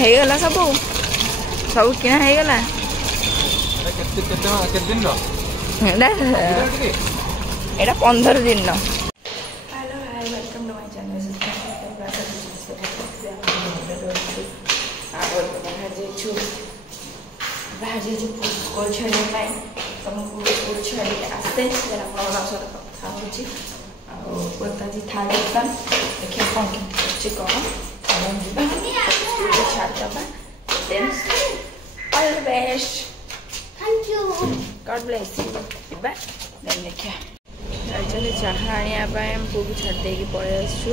ହେଇଗଲା ସବୁ ସବୁ କିଣା ହେଇଗଲା ଏଇଟା 15 ଦିନ। Hello hi welcome to my channel. बाहर स्कूल छाड़ा तुमको स्कूल छाड़ी आसते सहित कथा होताजी थार्ड एग्जाम देखिए कौन के कौन छाड़दबा all the best thank you God bless you then देखिए चलिए चाहा आने पुओ को छाड़ दे पलि आसु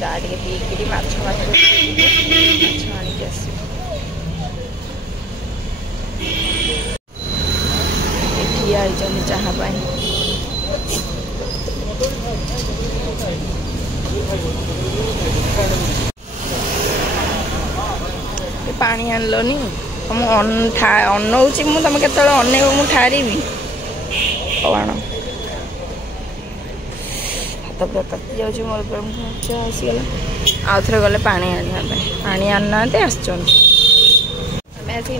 चा टे पीकि माछ आणिक आस चाहा पानी आनलोनी तुम अनौची मु तुम केत अन मु ठारी कौन हाथ पूरा कति जाऊँ मोर आसीगला आउ थे गले पानी आने पानी आना आसमें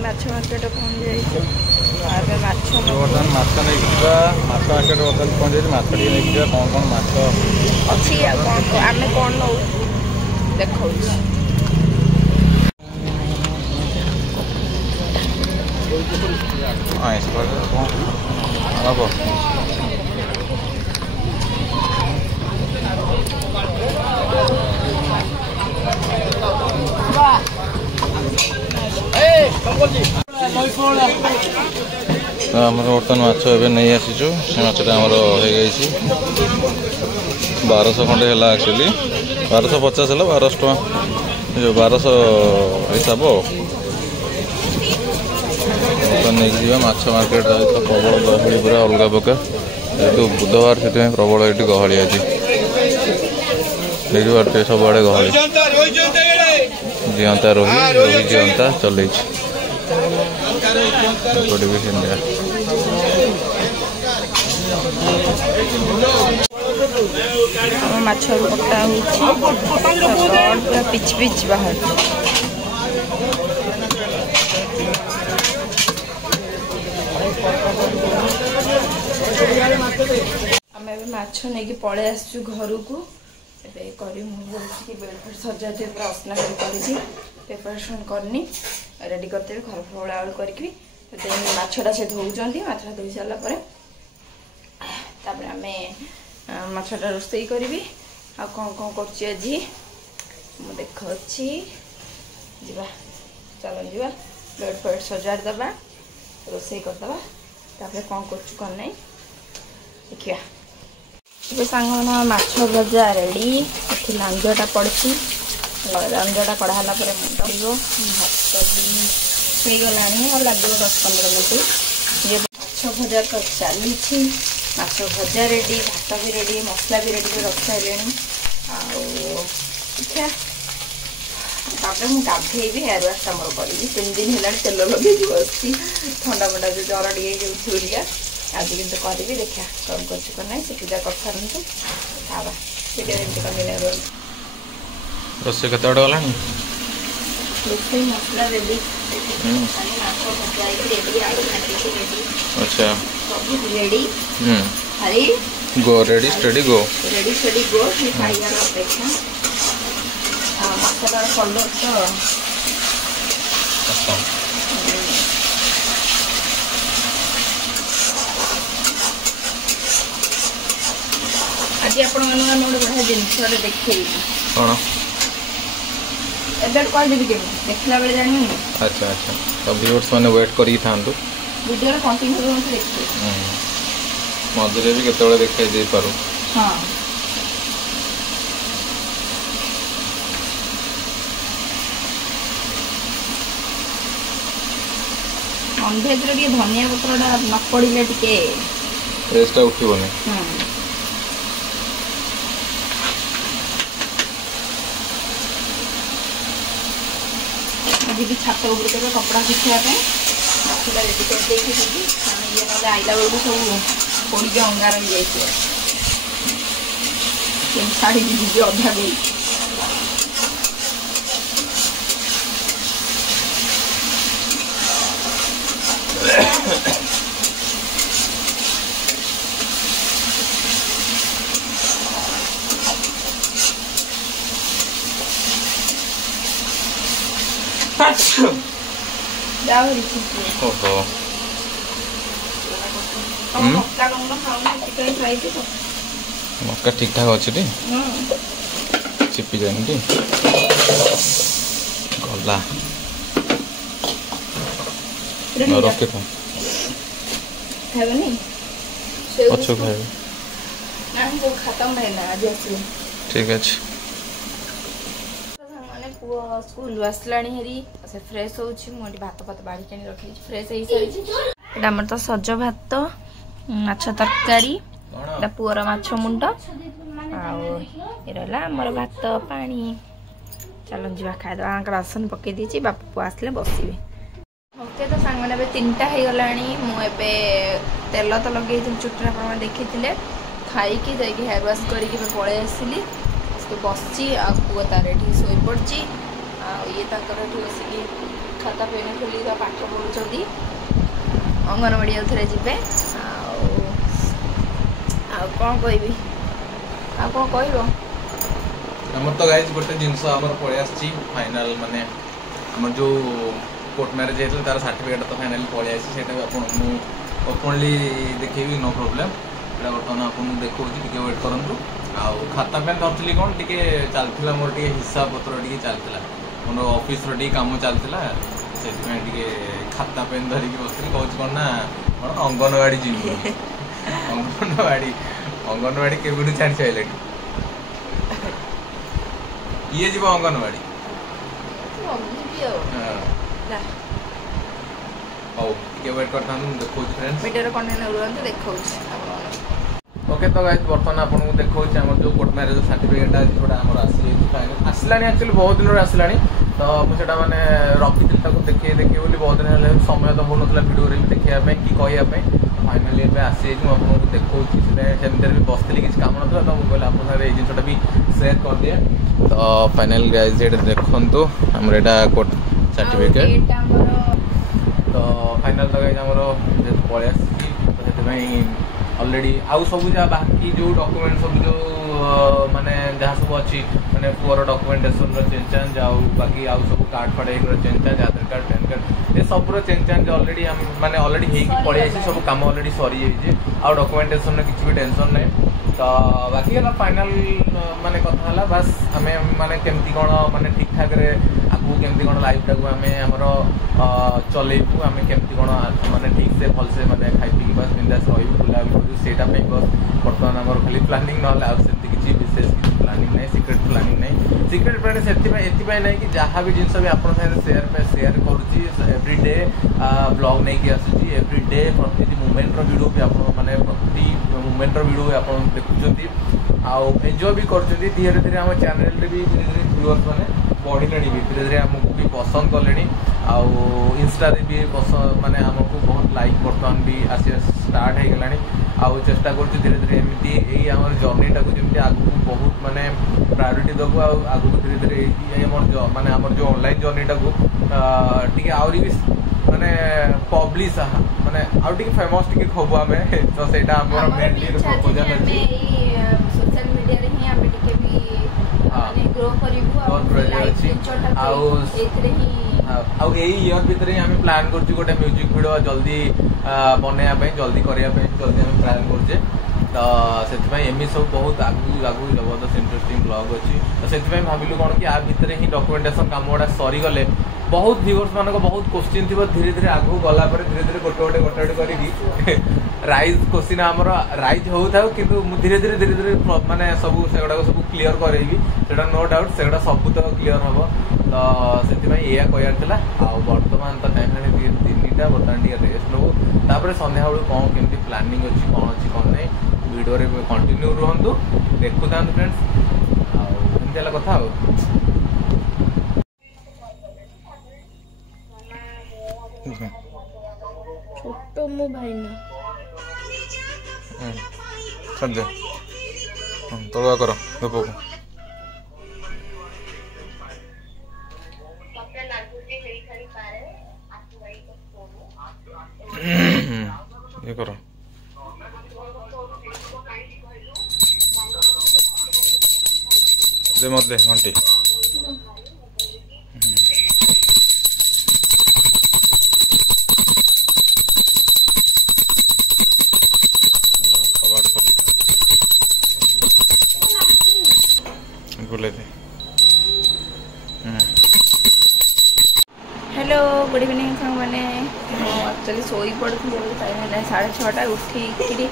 माछ मार्केट पहुँच जाइए बर्तमान माछ नहीं माछ मार्केट बर्तमान पहुँच माछ नहीं कौन कौन माछ अच्छी आम कौन नौ देखा आमर बर्तमान माछ एवं नहीं आसीचु माछटा आमर हो गई 1200 खंडे है एक्चुअली 1250 है 1200 टका जो 1200 हिसाब नहीं जी माछ मार्केट तो प्रबल गहली पूरा अलग प्रकार जेहतु बुधवार से प्रबल ये गहली आज देखिए सब आड़े गहली जीवंता रोही जीवंता चल माछ कटा पूरा पिच पिच बाहर आम माछ नहीं पलि आसु घर को बेड सजा पूरा अस्ना कर प्रिपरेसन करनी रेडी करते घर फड़ा आलू करके माछटा से धोचती माछटा धोई सारापर आम माछटा रोषे करी आ कौन कौन कर देखा जा चल जा बेड फेड सजाड़दबा रोषे करदबा कौन कर नहीं देखिए ये सांग माछ भजा रेडी ये लांजटा पड़ी लांजटा कढ़ाला मुंड भात भी गला लगे 10-15 मिनट ये माछ भजा चली माछ भजा रेडी भात भी रेडी मसला भी रेडी रख सारे देखा मुझे गाधेबी हेयर वाश मोर करी 3 दिन है तेल लगे बस ठंडा फंडा जो जर टे आज कितु करी देखा कौन कर ना से पूजा कर रोषे कत गला रोषे मसला रेडी अच्छा सब रेडी खाली गो रेडी स्टडी गो खाइबार अपेक्षा मसलार कलर तो आज आपण गोटे बढ़िया जिन देखे कौन एबे कह देबी देखला बेले जानी अच्छा अच्छा तो व्यूअर्स माने वेट करी थांतु वीडियो कंटिन्यू मत देखिए मधुरे भी केतबेले देखाई दे पारो हां नॉनवेज रे धनिया पत्रटा न पड़िले टिके टेस्ट उठिबोनी आज भी छात उपर कपड़ा सुखापी मसला रेडी कर देखी ये ना आईला बेलू सब पड़ी अंगार हो जाए शाढ़ी भी अधा गई ओहो मक्का ठीक ठाक अच्छी टी चिपी जाए टी गला रखे था अच्छो खाए ठीक अच्छे स्कूल आसला हेरी से फ्रेश होची मोटी भात भात बाड़ी के रखी फ्रेश हो सारी एटा हमर तो सज भात माछ तरकारी एटा पुअर माछ मुंड आला हमर भात पानी चलो जीवा खाई दवा राशन पकई दी बापा पुआ आसले बसवे ओके तो सांग मैंने 3टा हो गला मुझे तेल तो लगे चुटी आप देखी खाई हेयर वाश करके पलि आसली बसची पुआ तार शोई पड़ी ये बसिक खाता पेन खोल पाठ पढ़ुं अंगनवाड़ी थे जी कौन कह तो गाइज गोटे जिनस पलि फाइनाल माने जो कोर्ट मैरेज होता तार सर्टिफिकेट तो फाइनाली पलि आसी ओपनली देखी नो प्रोब्लेम बर्तमान आपको देखा वेट करूँ आउ खाता पेन धरती कौन टी चलता मोर टे हिसाब पत्र टी चलता मोर ऑफिस टी काम चलता से खाता पेन धरिकी बसती कौन कौन ना अंगनवाड़ी जी अंगनवाड़ी के छाड़ी सारे ये जीव अंगनवाड़ी वेट करता देखो फ्रेंड्स वीडियो कंटिन्यू रुहंतु देखौ ओके तो गाइस बर्तमान आपको देखा जो कोर्ट मैरेज सर्टिफिकेट जोड़ा आसला एक्चुअली बहुत दिन आसला तो मुझे मैंने रखी देखिए बोली बहुत दिन समय तो हो ना भिडियो भी देखापी कि कहवाई फाइनाली आसी मुझे देखा सेमती भी बसती किसी काम ना तो मुझे आप जिनसा भी सेयार कर दिए तो फाइनाल गाइस देखु आमर यहाँ कोर्ट सर्टिफिकेट तो फाइनाल तो गाइस आमर जेहतु पलि आसी ऑलरेडी आउ सब जहाँ बाकी जो डॉक्यूमेंट सब जो माने जहाँ सब अच्छी माने पुअर डॉक्यूमेंटेशन चेंज चेंज आउ बाकी आउ सब कार्ड फार्ड चेंज चेंज आधार कार्ड पैन कार्ड ये सब चेंज चेंज ऑलरेडी माने ऑलरेडी हो पलि सब काम ऑलरेडी सरी जाइए आउ डॉक्यूमेंटेशन किसी भी टेंशन नहीं तो बाकी है फाइनाल माने कथा है बस आम माने केमती कौन माने ठीक ठाक आगू केमती कौन लाइफ टाक आम आमर चलू आम केमती कौन माने ठीक से भल से माने खाई पी बस बिंदास रही बुलाबुली करूँ से बस बर्तमान आम खाली प्लानिंग ना सेमती किसी विशेष किसी प्लानिंग नहीं सिक्रेट प्लानिंग नहीं सिक्रेट प्लानिंग से नहीं कि जहाँ भी जिन भी आप सेयार करुँची एवरीडे ब्लॉग नहीं कि आसूँ एवरीडे प्रति मुमेंट वीडियो भी आप माने प्रति मुमेंट वीडियो भी आप देखुंट आउ एंजॉय भी कर धीरे धीरे आम चैनल भी धीरे धीरे व्यूअर्स मैंने बढ़ले भी धीरे धीरे आमको भी पसंद कले आउ इंस्टा भी पसंद माने आमको बहुत लाइक बर्तमान भी आसिया स्टार्ट हो गला आउ चेष्टा कर धीरे धीरे एमती यही आम जर्नीटा को जमी आगू बहुत माने प्रायोरिटी देबू आगू धीरे धीरे माने आम जो ऑनलाइन जर्नीटा को टी आहरी भी माने पब्लिश माने आउ टी फेमस टी खबू आम तो सेटा आमर मेनली प्रपोजल अछि सोशल मीडिया रे ही आमे टिके भी माने ग्रो करिवु यही इयर भितर ही आम प्लान कर गोटे म्यूजिक वीडियो जल्दी बनवाई जल्दी करने जल्दी आम प्लान करजे तो से एमि सब बहुत आगू आगू जबरदस्त इंटरेस्टिंग ब्लॉग अच्छी तो से भाविलु कौन कि आ भितर ही डॉक्यूमेंटेशन काम गुड़ा सरीगले बहुत व्यूअर्स मान बहुत क्वेश्चन थी धीरे धीरे आगू गला धीरे धीरे गोटे गोटे कर राइज क्वेश्चन आमर राइज हो कि धीरे धीरे धीरे धीरे माने सब से सब क्लीयर करेगी सेटा नो डाउट से सब तो क्लीयर हम तो से या कहला बर्तमान तो टाइम 3टा बर्तमान रेस्ट नबू तापर संध्या बेलू कौन केमती प्लानिंग अच्छी कौन अच्छी कौन नहीं वीडियो रे कंटिन्यू रुहतु देखु था फ्रेंड्स आमती कथा छोटो मो भाई ना संजय तलवा करो धूप को ये करो दे मत दे घंटी बोले थे। हेलो गुड इवनिंग सांग मैंने एक्चुअली सोई पड़ी टाइम है 6:30 उठिकी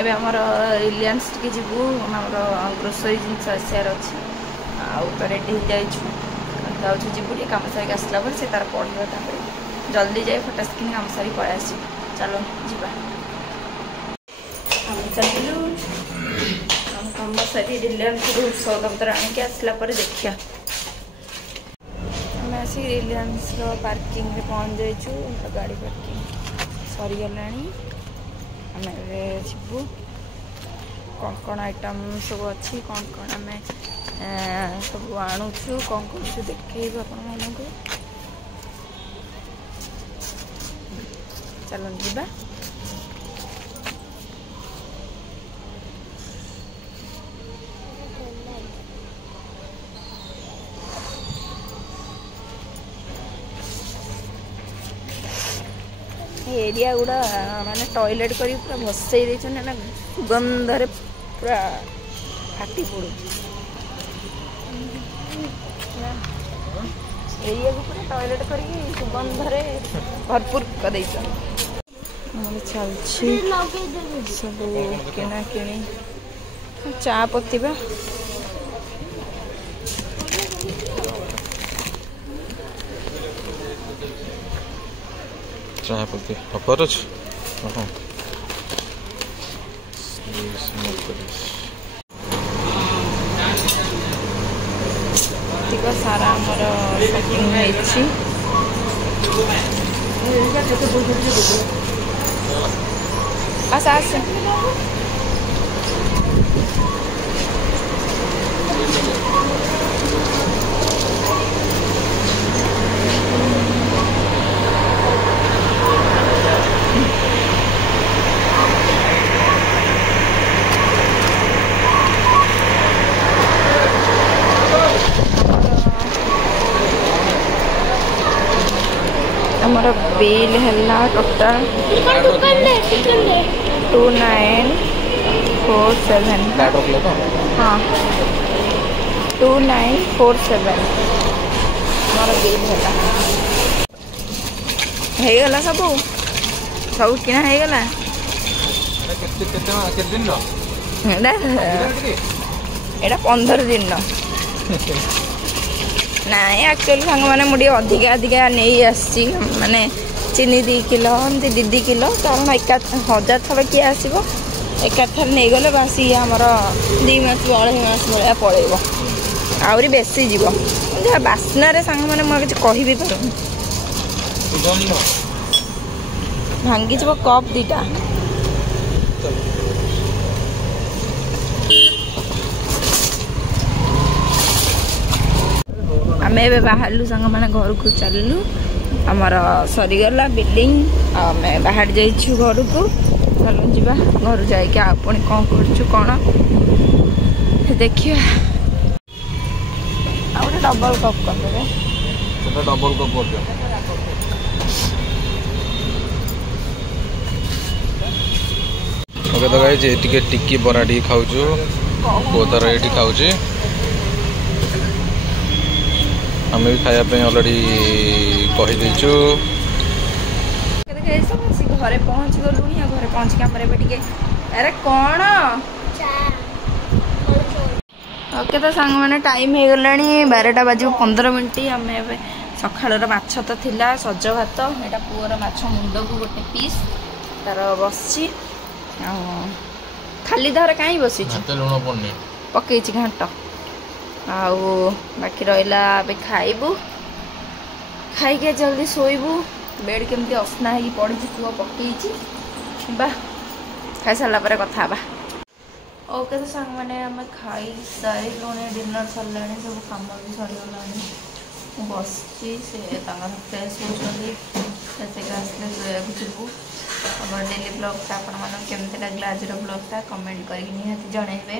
एवं आमर रिलायंस टी जीवु आमर ग्रोसरी जिनस आसार अच्छे आउ तो रेडी हो जाऊँ जीवु टे कम सारी आसला से तार पढ़ा जल्दी जाए फटास कि कम सारी पलि आस चलो जीवा आम चलू कम सारी रिलायंस सौदापतर आणिक आसला देखिया आसी रिलायंस पार्किंग रे पहुँच जाइछु गाड़ी पार्किंग सरी गला आम जीवु कौन कौन आइटम सब अच्छी कौन कौन आम सब आणुछु कौन कौन देखो आपण मानू चलो जीवा एरिया गुड़ा माने टॉयलेट करी पूरा भसई देछन ना सुगंधरे पूरा फाटी पड़ू एरिया को पूरा टॉयलेट करी सुगंधरे भरपूर कर देछन चलछि सब किना किनी चा पत्ती बा चाय पत्ती ऑफर अछि ठीक सारा आमर शॉपिंग होइछि आस आस हमारा बिल है टोटल 2947 हाँ 2947 हमारा बिल है सब सब किना है एटा 15 दिन ना एक्चुअली सांग मैंने मुझे अधिका अधिका नहीं आसी माने चीनी 2 किलो एमती 2 किलो कारण 1000 थवा किए आसो एकाथर नहीं गले बास ये आमर 2 मास 2.5 मास भाया पलैब आहरी बेसी जीव जहाँ बास्नारे सांग मैंने मुझे कह भी पार भांगी जीव कप 2टा आम ए बाहरलु सांग मैंने घर को चलू आमर सरीगला बिल्डिंग आम बाहर जाइछु घर को चलो जीवा घर जाके आपन कौन करछु कौन देखिए आ डबल कप कर देबे डबल कप कर दियो ओके तो गाइस एटिके टिक्की बराडी खाउछु कोदर एटी खाउछि आम भी खायापी अलरेडी कही देचु घरे पहुँच गलु घरे पहुँच के अरे कौन ओके तो सांग मैंने टाइम हो गला 12टा बाजू 15 मिनट आम सकाळ माछ तो थिला सज भात यहाँ पुअर माछ मुंड को गोटे पीस तार बस खाली धर कहीं बसी लुण पड़नी पकई घाट आउ बाकी रहा खाइबू खाइके जल्दी शोबू बेड केमती असना है पड़ी पुआ पकई खाई सारा कथा ओके तो सांग मैंने आम खाई सारी डिनर सरला सब कम भी सरीगला बस फ्रेश हो आसले शोया जीवु आम डेली ब्लॉगटा आपमती लगे आज ब्लॉगटा कमेंट कर निहाती जनइबे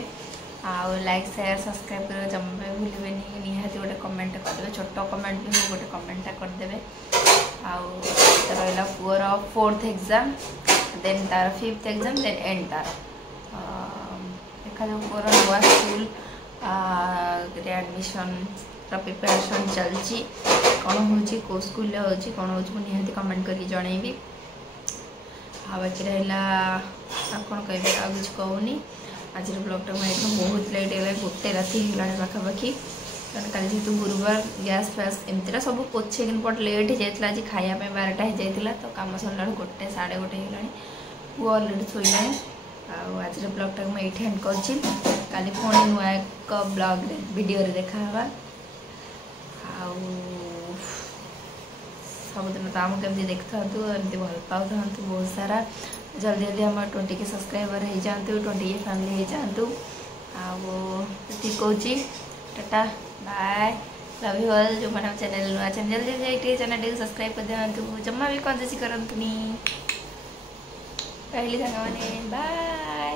आउ लाइक शेयर सब्सक्राइब कर जमा भी भूलें निहाती गोटे कमेंट करेंगे छोट कमेंट भी हो गोटे कमेंटा करदे आउ रहा पुअर 4th एग्जाम देन तार 5th एग्जाम देन एंड तार देखा जो पुअर नुआ स्कूल एडमिशन प्रिपेरेसन चलती कौन हो कौ स्कूल हो कौन हो निहाती कमेंट करके जनइबी बाकी रहा कौन कहे आ कुछ कहूनी आज ब्लॉगटा मुझे बहुत लेट है गोटे राति होगा पाखापाखि कारण कल जेहतु गुरुवार गैस फैस एमतीटा सब पोछे कि बट लेट हो जाता आज खायापी 12टा हो जाता तो कम सरला 1 साढ़े 1 होगा पुआ अलरेडी शोला आज ब्लॉगटा मुझे ये एंड कर पुणी नुआ एक ब्लॉग वीडियो देखा सबुदिन तो आमको कमी देखी था एमती भल पाऊ था बहुत सारा जल्दी जल्दी हम 20 के सब्सक्राइबर हो जातु 20 के फैमिली हो जातु आती कौची tata bye love you all जो मैंने चैनल नुआ चैनल जल्दी जाइए चैनल को सब्सक्राइब कर दिखाँ जमा भी कंजूसी करतुनी कहली साग मैंने बाय।